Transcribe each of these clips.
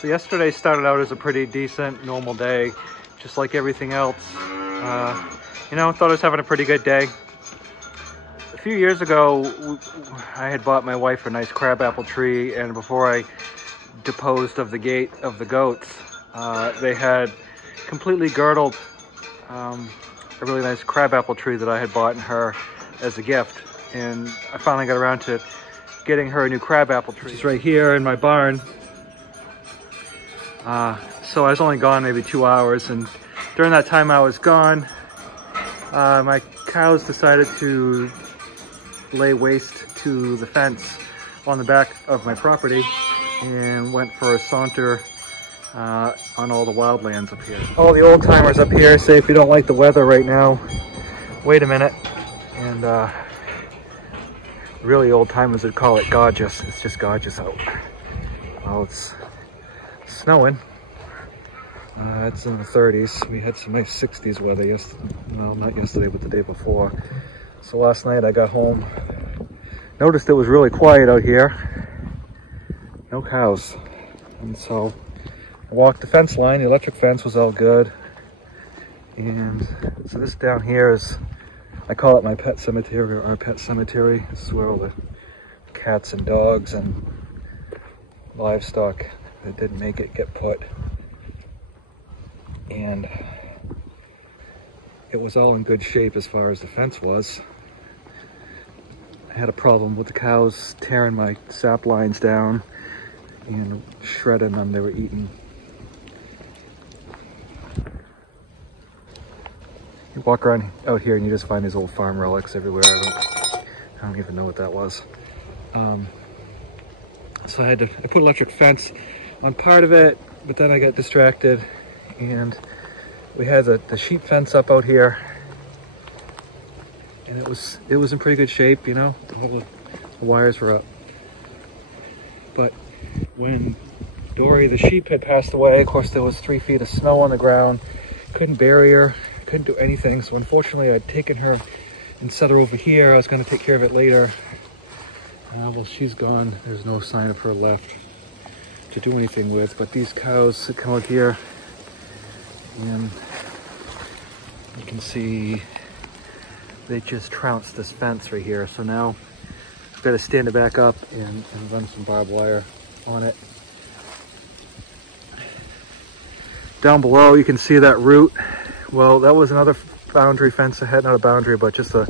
So yesterday started out as a pretty decent, normal day, just like everything else. You know, thought I was having a pretty good day. A few years ago, I had bought my wife a nice crabapple tree, and before I deposed of the gate of the goats, they had completely girdled a really nice crabapple tree that I had bought in her as a gift. And I finally got around to getting her a new crabapple tree. She's right here in my barn. So I was only gone maybe 2 hours, and during that time I was gone, my cows decided to lay waste to the fence on the back of my property and went for a saunter on all the wildlands up here. All the old timers up here say if you don't like the weather right now, wait a minute. And really old timers would call it gorgeous. It's just gorgeous out. Well, it's snowing. It's in the 30s. We had some nice 60s weather yesterday. Well, not yesterday, but the day before. So last night I got home, noticed it was really quiet out here. No cows. And so I walked the fence line. The electric fence was all good. And so this down here is, I call it my pet cemetery, or our pet cemetery. This is where all the cats and dogs and livestock that didn't make it get put. And it was all in good shape as far as the fence was. I had a problem with the cows tearing my sap lines down and shredding them. They were eating. You walk around out here and you just find these old farm relics everywhere. I don't even know what that was. So I put electric fence on part of it, but then I got distracted, and we had the sheep fence up out here, and it was in pretty good shape, you know. All the wires were up. But when Dory the sheep had passed away, of course there was 3 feet of snow on the ground. Couldn't bury her, couldn't do anything. So unfortunately I'd taken her and set her over here. I was going to take care of it later. Well, she's gone. There's no sign of her left to do anything with. But these cows come out here, and you can see they just trounced this fence right here. So now I've got to stand it back up and run some barbed wire on it. Down below you can see that root. Well, that was another boundary fence I had, not a boundary, but just a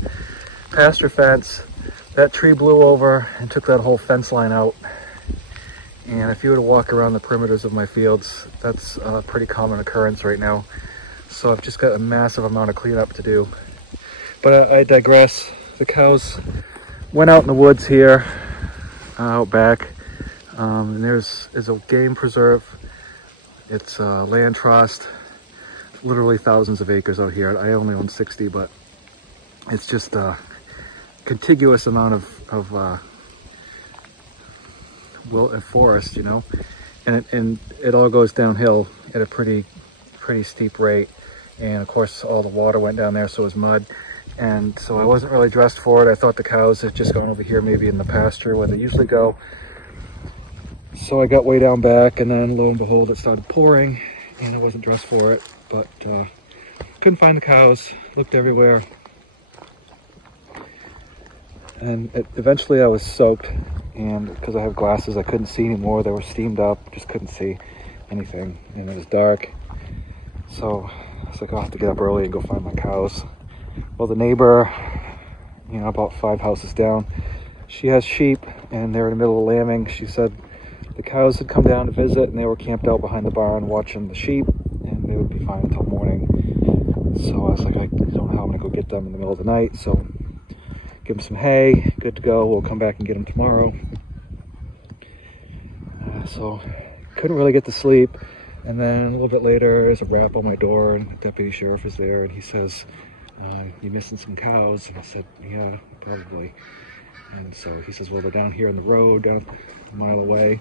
pasture fence. That tree blew over and took that whole fence line out. And if you were to walk around the perimeters of my fields, that's a pretty common occurrence right now. So I've just got a massive amount of cleanup to do. But I digress. The cows went out in the woods here, out back. And there's a game preserve. It's a land trust. Literally thousands of acres out here. I only own 60, but it's just a contiguous amount of forest, you know, and it all goes downhill at a pretty steep rate. And of course all the water went down there, so it was mud. And so I wasn't really dressed for it. I thought the cows had just gone over here, maybe in the pasture where they usually go. So I got way down back, and then lo and behold, it started pouring, and I wasn't dressed for it. But couldn't find the cows, looked everywhere. And eventually I was soaked, and because I have glasses, I couldn't see anymore. They were steamed up, just couldn't see anything, and it was dark. So I was like, I'll have to get up early and go find my cows. Well, the neighbor, you know, about 5 houses down, she has sheep, and they're in the middle of lambing. She said the cows had come down to visit, and they were camped out behind the barn watching the sheep, and they would be fine until morning. So I was like, I don't know how I'm gonna go get them in the middle of the night. So give them some hay, good to go. We'll come back and get them tomorrow. So couldn't really get to sleep. And then a little bit later, there's a rap on my door, and the deputy sheriff is there, and he says, you missing some cows? And I said, yeah, probably. And so he says, well, they're down here in the road, down a mile away.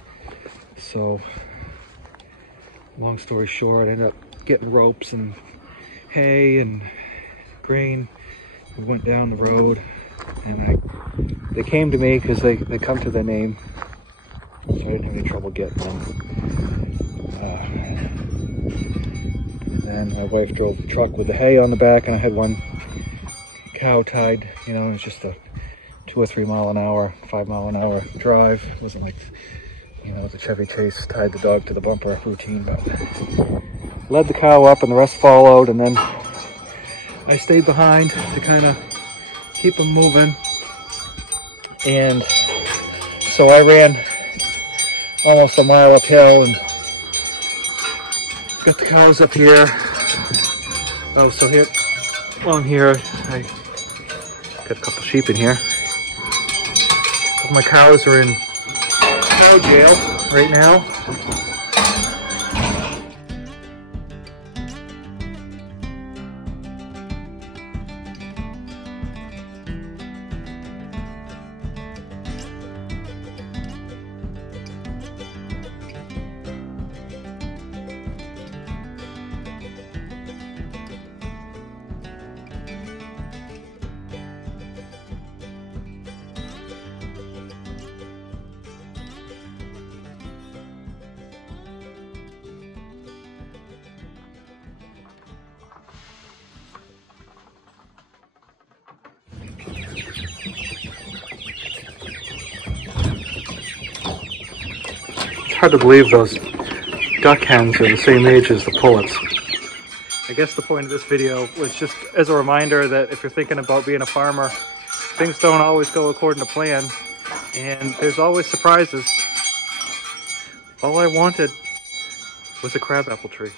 So long story short, I ended up getting ropes and hay and grain. We went down the road, and they came to me because they come to their name, so I didn't have any trouble getting them. Then my wife drove the truck with the hay on the back, and I had one cow tied. You know, it was just a 2 or 3 mile an hour, 5 mile an hour drive. It wasn't like, you know, the Chevy Chase tied the dog to the bumper routine, but led the cow up and the rest followed, and then I stayed behind to kind of keep them moving. And so I ran almost a mile uphill and got the cows up here. Oh, so here, well, I'm here, I got a couple sheep in here. My cows are in cow jail right now. It's hard to believe those duck hens are the same age as the pullets. I guess the point of this video was just as a reminder that if you're thinking about being a farmer, things don't always go according to plan, and there's always surprises. All I wanted was a crabapple tree.